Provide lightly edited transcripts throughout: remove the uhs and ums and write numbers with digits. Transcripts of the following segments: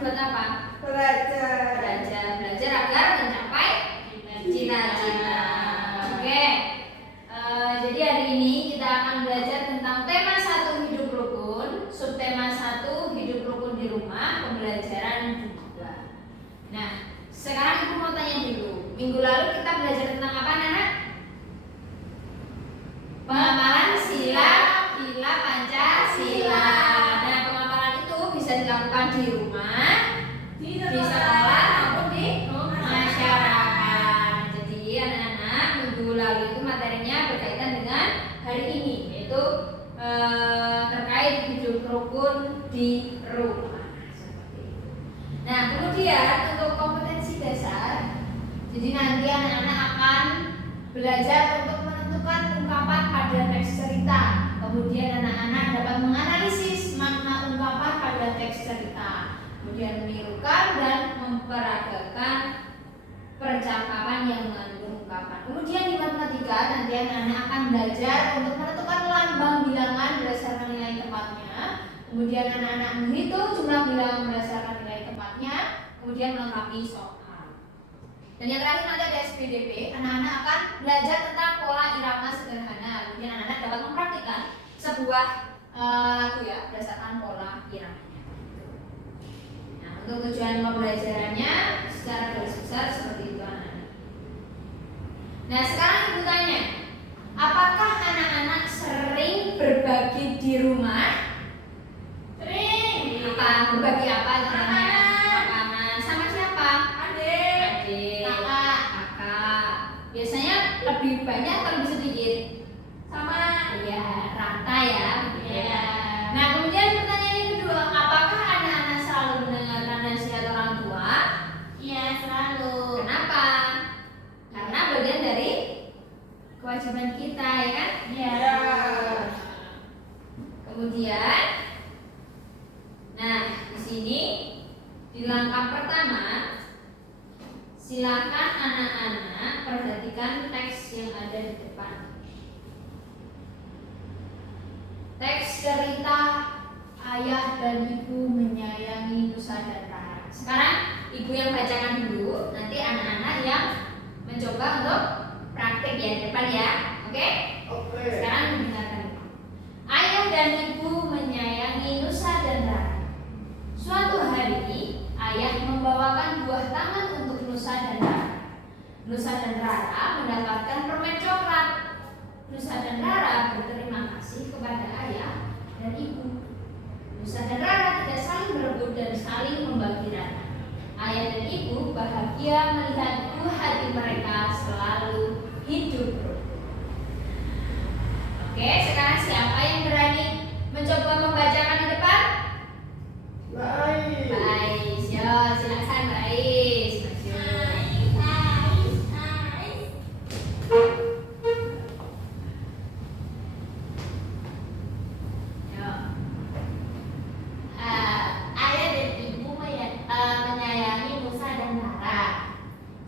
buat apa? Belajar. Belajar agar mencapai cita-cita. Oke. Jadi hari ini kita akan belajar tentang tema 1 hidup rukun, subtema 1 hidup rukun di rumah, pembelajaran 2. Nah, sekarang Ibu mau tanya dulu. Minggu lalu kita belajar tentang apa, Nana? Pemaparan sila Pancasila. Nah, pemaparan itu bisa dilakukan di rumah, di sekolah maupun di masyarakat. Jadi anak-anak, minggu lalu itu materinya berkaitan dengan hari ini, yaitu terkait hidup rukun di rumah. Seperti itu. Nah, kemudian untuk kompetensi dasar, jadi nanti anak-anak akan belajar untuk menentukan ungkapan pada teks cerita. Kemudian anak-anak dapat menganalisis makna ungkapan pada teks cerita. Kemudian menirukan dan memperagakan percakapan yang mengandung ungkapan. Kemudian di matematika nanti anak-anak akan belajar untuk menentukan lambang bilangan berdasarkan nilai tempatnya. Kemudian anak-anak menghitung jumlah bilangan berdasarkan nilai tempatnya. Kemudian melengkapi soal. Dan yang terakhir nanti ada SPDP. Anak-anak akan belajar tentang pola irama sederhana. Kemudian anak-anak dapat mempraktikkan sebuah lagu ya berdasarkan pola irama. Nah, untuk tujuan pembelajarannya secara garis besar seperti itu anak-anak. Nah, sekarang Ibu tanya, apakah anak-anak sering berbagi di rumah? Sering. Apa? Berbagi apa namanya? Makanan sama siapa? Adik. Kakak. Biasanya lebih banyak atau lebih sedikit? Sama. Iya, rata ya. Iya. Nah, kemudian pertanyaan yang kedua, apakah anak-anak selalu mendengarkan nasihat orang tua? Iya, selalu. Kenapa? Karena bagian dari kewajiban kita, ya kan? Iya. Kemudian, nah di sini di langkah pertama, silakan anak-anak perhatikan teks yang ada di depan. Teks cerita ayah dan ibu menyayangi Nusa dan Rara. Sekarang ibu yang bacakan dulu, nanti anak-anak yang mencoba untuk praktik ya di depan ya. Oke? Oke. Sekarang dengarkan. Ayah dan ibu menyayangi Nusa dan Rara. Suatu hari, ayah membawakan buah tangan untuk Nusa dan Rara. Nusa dan Rara mendapatkan permen coklat. Nusa dan Rara berterima kasih kepada ayah dan ibu. Nusa dan Rara tidak saling berebut dan saling membagi rata. Ayah dan ibu bahagia melihat buah hati mereka selalu hidup rukun. Oke, sekarang siapa yang berani mencoba membacakan di depan? Baik. Bais, yo silakan Bais. Ayah dan ibu menyayangi Nusa dan Rara.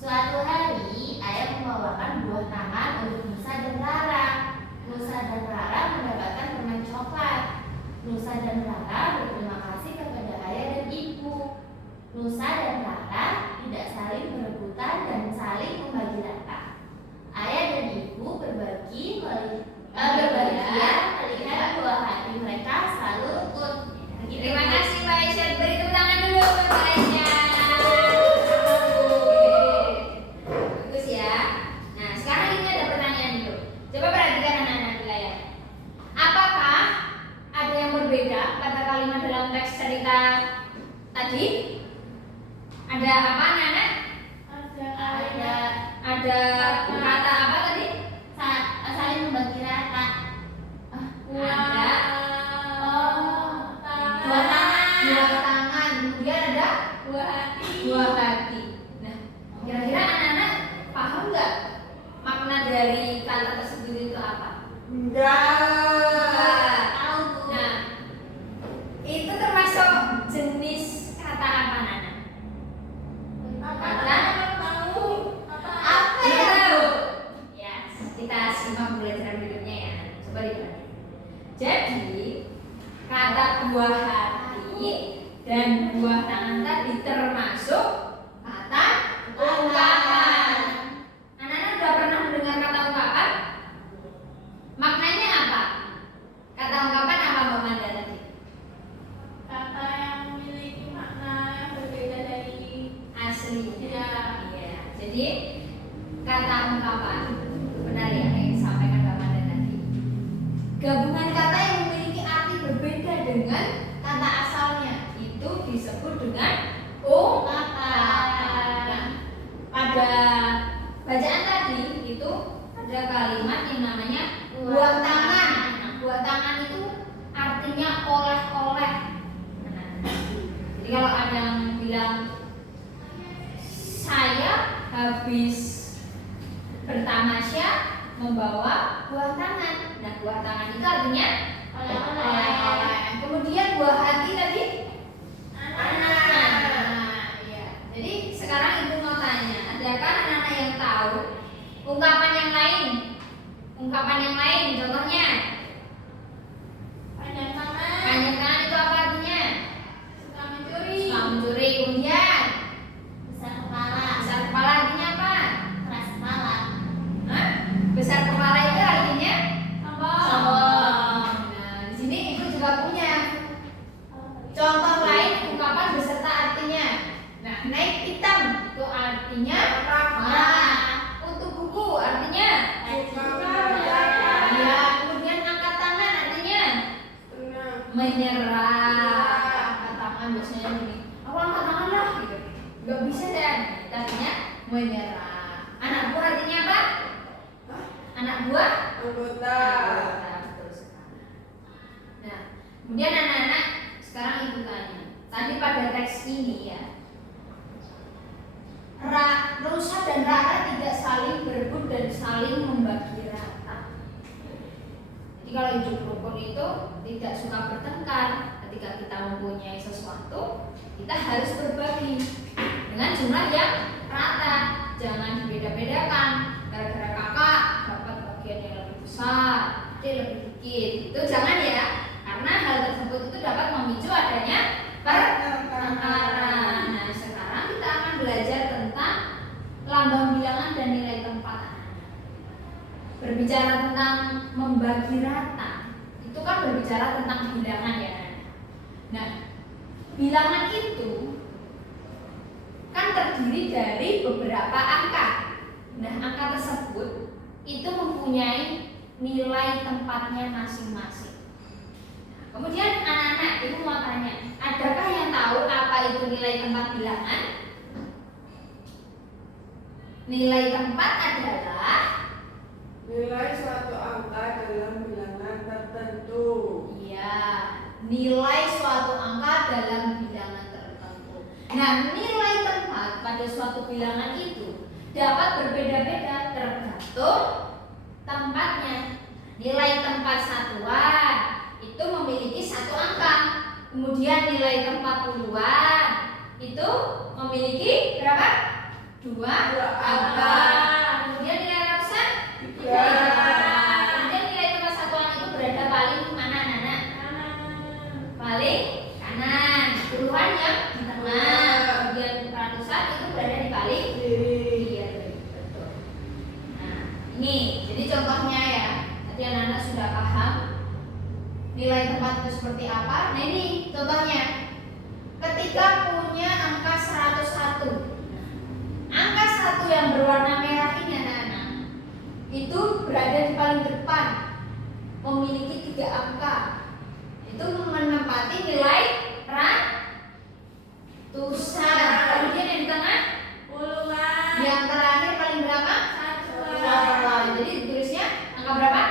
Suatu hari, ayah membawakan buah tangan untuk Nusa dan Rara. Nusa dan Rara mendapatkan permen coklat. Nusa dan Rara berterima kasih kepada ayah dan ibu. Nusa dan Rara tidak saling berebutan dan saling membagi rata. Ayah dan ibu berbahagia melihat buah hati mereka selalu rukun. Terima kasih Pak Aisyah. Beri tepuk tangan dulu buat Pak Aisyah. Bagus ya. Nah, sekarang ini ada pertanyaan dulu. Coba perhatikan anak-anak di layar. Apakah ada yang berbeda pada kalimat dalam teks cerita tadi? Ada apa anak-anak? Ada kata apa tadi? Saling membagi rata. Ada Buah tangan. buah tangan. Kemudian ada Buah hati. buah hati. Nah, kira-kira anak-anak paham nggak makna dari kata tersebut itu apa? Enggak. Tahu Bu. Nah, itu termasuk jenis kata apa, Nana? Kata Tahu. Apa ya? tahu. Ya, kita simak pembelajaran berikutnya ya. Coba diperhatikan. Jadi, kata buah hati dan buah tangan tadi termasuk kata ungkapan. Anak-anak sudah pernah mendengar kata ungkapan? Maknanya apa? Kata ungkapan apa Mbak Manda tadi? Kata yang memiliki makna yang berbeda dari Aslinya. Ya. Iya. Jadi kata ungkapan benar ya yang disampaikan Mbak Manda tadi. Gabungan kata yang memiliki arti berbeda dengan kata asalnya itu disebut dengan ungkapan. Nah, pada bacaan tadi itu ada kalimat yang namanya buah tangan. Nah, buah tangan itu artinya oleh-oleh. Nah, jadi kalau ada yang bilang saya habis bertamasya membawa buah tangan. Nah, buah tangan itu artinya oleh-oleh. Kemudian buah hati tadi anak. Ya. Jadi sekarang ibu mau tanya, adakah anak-anak yang tahu ungkapan yang lain? Ungkapan yang lain, contohnya panjang tangan, panjang tangan itu apa artinya? suka mencuri, Suka mencuri. Kemudian Besar kepala. besar kepala artinya apa? Keras kepala. Hah? Besar kepala itu artinya sombong, sombong. Nah, di sini ibu juga punya contoh lain ungkapan beserta artinya. Nah, naik hitam itu artinya marah. Untuk buku artinya ya. Kemudian angkat tangan artinya menyerah. Angkat tangan biasanya gini, aku angkat tangan lah gitu. Gak bisa dan artinya menyerah. Anak buah artinya apa? Anak buah anggota, betul sekali. Nah, kemudian anak-anak sekarang ibu tanya. Tadi pada teks ini ya, Rusa dan Rara tidak saling berebut dan saling membagi rata. Jadi kalau hidup rukun itu tidak suka bertengkar. Ketika kita mempunyai sesuatu, kita harus berbagi dengan jumlah yang rata. Jangan dibeda-bedakan. Gara-gara kakak dapat bagian yang lebih besar, dia lebih dikit. Itu jangan ya, karena hal tersebut itu dapat memicu adanya pertengkaran. Nah, sekarang kita akan belajar tentang lambang bilangan dan nilai tempat. Berbicara tentang membagi rata, itu kan berbicara tentang bilangan ya. Nah, bilangan itu kan terdiri dari beberapa angka. Nah, angka tersebut itu mempunyai nilai tempatnya masing-masing. Kemudian anak-anak, ibu mau tanya, adakah yang tahu apa itu nilai tempat bilangan? Nilai tempat adalah nilai suatu angka dalam bilangan tertentu. iya, nilai suatu angka dalam bilangan tertentu. Nah, nilai tempat pada suatu bilangan itu dapat berbeda-beda tergantung tempatnya. Nilai tempat satuan itu memiliki satu angka. Kemudian nilai tempat puluhan itu memiliki berapa? Dua angka. Kemudian nilai ratusan? Tiga. Kemudian nilai tempat satuan itu berada paling mana, anak-anak? Paling kanan. Puluhan yang di tengah. Kemudian ratusan itu berada di paling iya, betul. Nah, ini jadi contohnya ya. Tadi anak-anak sudah paham nilai tempat itu seperti apa. Nah, ini contohnya. Ketika punya angka 101. Angka 1 yang berwarna merah ini anak-anak itu berada di paling depan, memiliki 3 angka. Itu menempati nilai ratusan. Kemudian yang di tengah Puluhan. yang terakhir paling berapa? Satuan. Jadi ditulisnya angka berapa?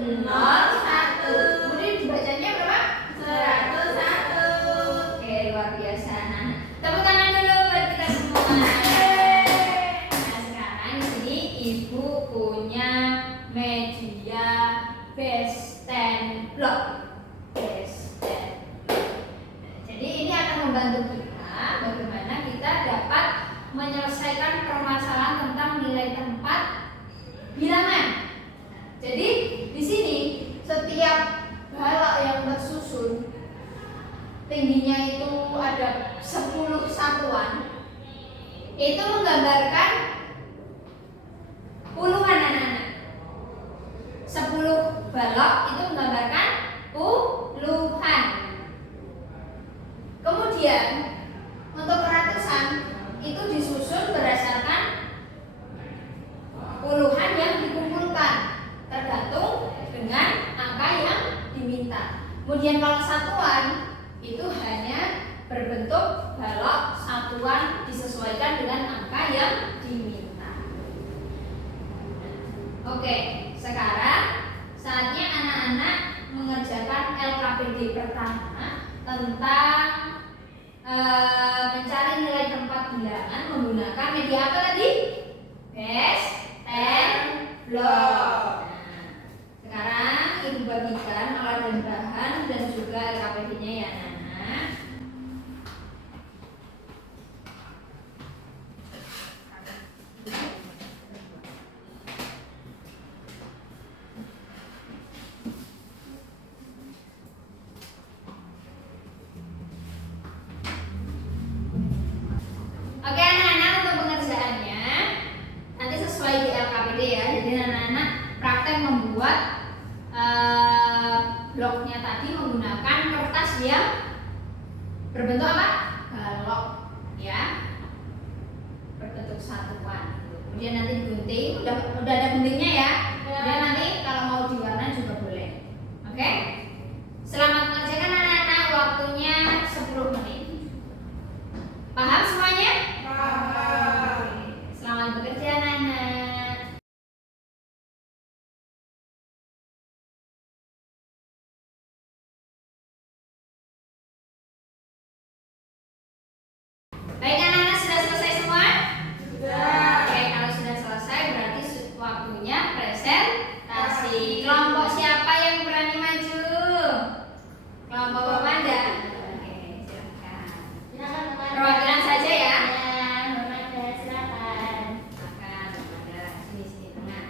101. Kemudian dibacanya berapa? 101. Oke, luar biasa. Nah, tepuk tangan dulu buat kita semua. Nah, sekarang di sini ibu punya media base 10 block. Base 10 block. Nah, jadi ini akan membantu kita bagaimana kita dapat menyelesaikan permasalahan tentang nilai tempat bilangan. Jadi di sini setiap balok yang tersusun tingginya itu ada 10 satuan, itu menggambarkan puluhan anak-anak. 10 balok itu menggambarkan puluhan. Kemudian untuk ratusan itu disusun berdasarkan puluhan yang dikumpulkan, tergantung dengan angka yang diminta. Kemudian kalau satuan itu hanya berbentuk balok satuan disesuaikan dengan angka yang diminta. Oke, sekarang saatnya anak-anak mengerjakan LKPD pertama tentang mencari nilai tempat bilangan menggunakan media apa tadi? Best ten block. Nah, sekarang ibu bagikan alat dan bahan dan juga LKPD-nya ya anak-anak. Oke anak-anak, untuk pengerjaannya nanti sesuai di LKPD ya. Jadi anak-anak praktek membuat bloknya tadi menggunakan kertas yang berbentuk apa? Balok ya, berbentuk satuan. Kemudian nanti digunting, udah ada guntingnya ya. Kemudian nanti kalau mau diwarna juga boleh. Oke? Selamat mengerjakan anak-anak, waktunya 10 menit. Paham semuanya? Paham. Selamat bekerja anak-anak. Baik anak-anak, sudah selesai semua? Sudah. Oke, kalau sudah selesai berarti waktunya presentasi. Kelompok siapa yang berani maju? Kelompok Pemanda. Oke, silakan. Silakan Pemanda. Perwakilan saja ya. Ya, Pemanda silakan. Silakan Pemanda, sini tengah.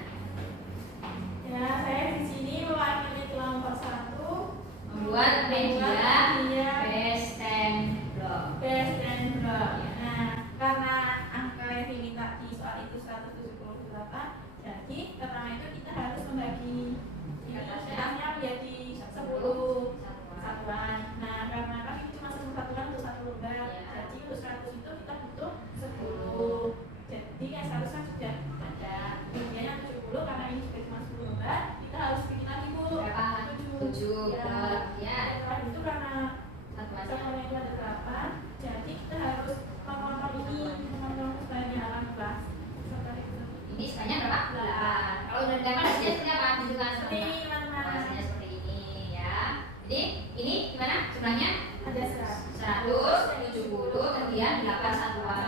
Ya, saya di sini mewakili kelompok 1 Membuat media media best ten block. best ten block. Nah, karena angka yang diminta di soal itu 178, jadi pertama itu kita harus membagi ini kertasnya menjadi 10 satuan. Nah, karena kan ini cuma 10 satuan untuk satu lembar, jadi untuk 100 itu kita butuh 10. Jadi yang seharusnya sudah ada. Kemudian yang 70 karena ini juga cuma 10 lembar, kita harus bikin lagi Bu. Berapa? 7 Ya. block ya. Setelah itu karena Satuannya. satuannya itu ada 8, jadi kita harus memotong ini, memotong sebanyak 18. Seperti itu. Ini sebanyak berapa? 8. Kalau udah 8 hasilnya seperti apa? Tunjukkan Seperti sebentar. ini teman-teman. Hasilnya seperti ini ya. Jadi ini gimana jumlahnya? Ada 100. 170 kemudian 8 satuan.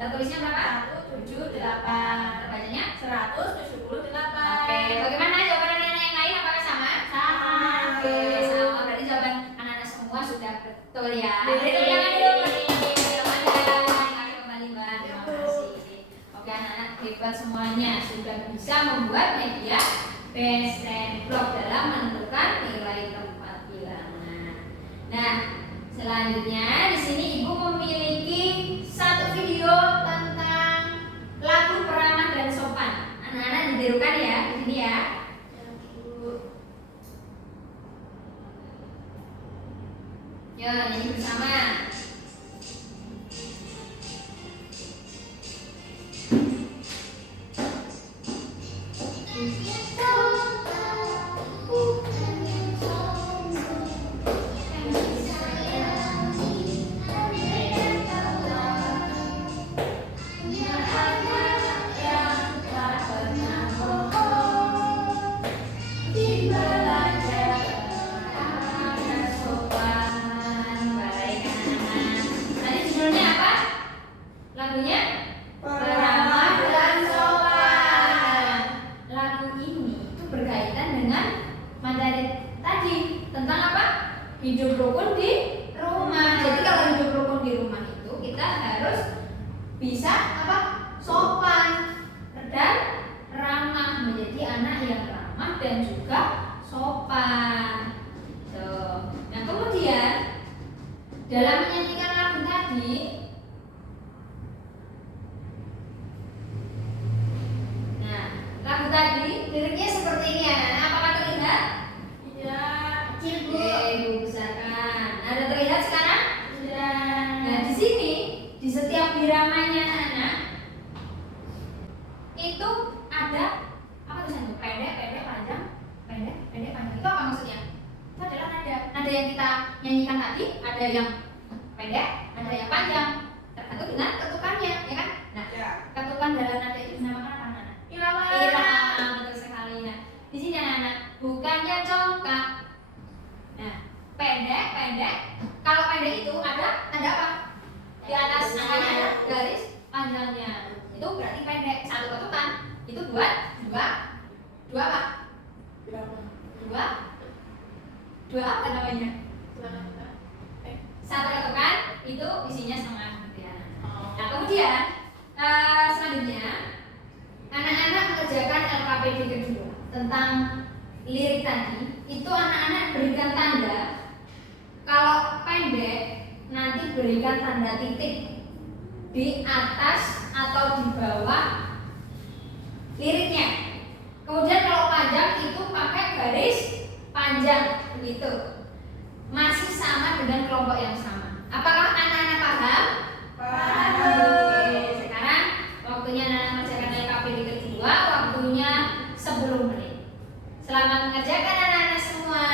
Tertulisnya berapa? 178. Terbacanya? 178. Oke, bagaimana jawaban anak-anak yang lain? Apakah sama? Sama. Oke, sama. Berarti jawaban anak-anak semua sudah betul ya. Betul. Beri tepuk tangan dulu buat Kami kembali Mbak. Terima kasih. Oke, anak-anak hebat semuanya sudah bisa membuat media best ten block dalam menentukan nilai tempat bilangan. Nah, selanjutnya di sini Ibu memiliki satu video tentang lagu peramah dan sopan. Anak-anak ditirukan ya di sini ya. Yuk nyanyi bersama. Baik anak-anak. Tadi judulnya apa? Lagunya? Peramah dan sopan. Lagu ini itu berkaitan dengan materi tadi tentang apa? Hidup rukun di rumah. Jadi kalau hidup rukun di rumah itu kita harus bisa apa? Sopan dan ramah, menjadi anak yang ramah dan juga sopan. Tuh. Nah kemudian menyanyikan lagu tadi, nah lagu tadi liriknya seperti ini ya. Nah, apakah terlihat? Tidak. Kecil Bu. Oke, Ibu besarkan. Ada terlihat sekarang? Sudah. Nah, di sini di setiap biramanya anak itu ada apa tulisannya? Pendek, pendek, panjang, pendek, pendek, panjang. Itu apa maksudnya? Itu adalah nada. Nada yang kita nyanyikan tadi ada yang pendek, ada yang panjang. Tergantung dengan ketukannya, ya kan? Nah, Ya. ketukan dalam nada itu dinamakan apa, anak? Irama. Irama, betul sekali. Nah, di sini anak-anak bukannya congkak. Nah, pendek, pendek. Kalau pendek itu ada apa? Di atas ada garis panjangnya. Itu berarti pendek. Satu ketukan itu buat dua apa? Dua apa namanya? Satu ketukan itu isinya setengah gitu ya. Nah, kemudian selanjutnya anak-anak mengerjakan LKPD kedua tentang lirik tadi. Itu anak-anak berikan tanda. Kalau pendek nanti berikan tanda titik di atas atau di bawah liriknya. Kemudian kalau panjang itu pakai garis panjang begitu. Masih sama dengan kelompok yang sama. Apakah anak-anak paham? Paham. Oke, sekarang waktunya anak-anak mengerjakan LKPD kedua, waktunya 10 menit. Selamat mengerjakan anak-anak semua.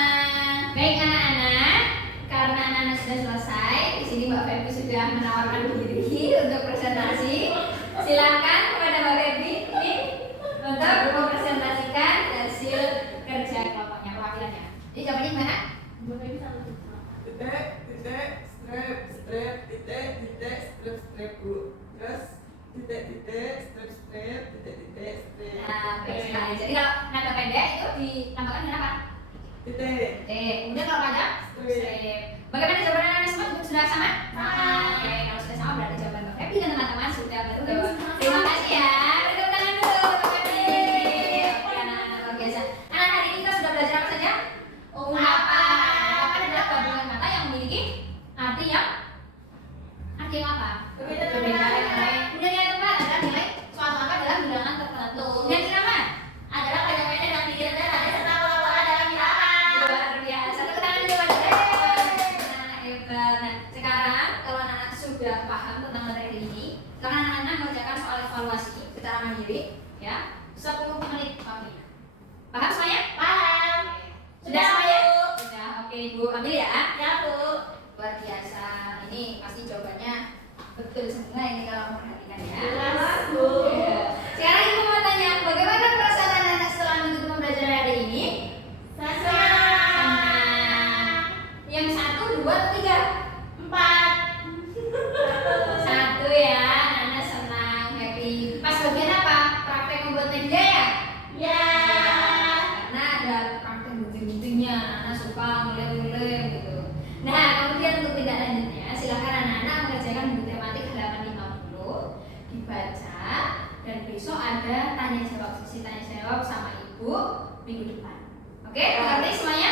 Baik anak-anak, karena anak-anak sudah selesai, di sini Mbak Feby sudah menawarkan diri untuk presentasi. Silakan kepada Mbak Feby ini untuk mempresentasikan hasil kerja kelompoknya, perwakilannya. Jadi jawabannya gimana? Titik, titik, strip, strip, titik, titik, strip, strip Bu. Terus titik, titik, strip, strip, titik, titik, strip. Nah, baik sekali. Jadi kalau nada pendek itu ditambahkan dengan apa? Titik. Kemudian kalau panjang? Strip. Bagaimana jawaban anak-anak semua? Sudah sama? Sama. Oke, kalau sudah sama berarti jawaban Mbak Feby dan teman-teman sudah betul. Terima kasih ya. Beri tepuk tangan dulu untuk Feby. Oke, anak-anak luar biasa. Anak hari ini kita sudah belajar apa saja? Ungkapan. Ungkapan adalah gabungan kata yang memiliki arti yang apa? Berbeda-beda. Kemudian yang keempat adalah nilai suatu angka dalam bilangan tertentu. Dan irama Adalah panjang pendek dan tinggi rendah nada serta pola-pola dalam irama. luar biasa. Tepuk tangan dulu buat anak hebat. Nah, sekarang kalau anak-anak sudah paham tentang materi ini, sekarang anak-anak mengerjakan soal evaluasi secara mandiri, ya, 10 menit waktunya. Paham semuanya? Paham. Sudah semuanya? Sudah. Oke, Ibu ambil ya. Ya Bu. Luar biasa. Ini pasti jawabannya betul semua ini kalau memperhatikan ya. Jelas Bu. Ya. Sekarang Ibu mau tanya, bagaimana perasaan anak-anak setelah mengikuti pembelajaran hari ini? Senang. Yang satu, dua, atau tiga? 4. Satu ya, anak senang, happy. Pas bagian apa? Praktek membuat media ya? Ya. Karena ada praktek gunting-guntingnya, anak suka ngeliat-ngeliat gitu. Nah, kemudian untuk tindak lanjutnya, silakan anak-anak mengerjakan buku tematik halaman 50, dibaca, dan besok ada tanya jawab, sesi tanya jawab sama Ibu minggu depan. Oke, mengerti semuanya?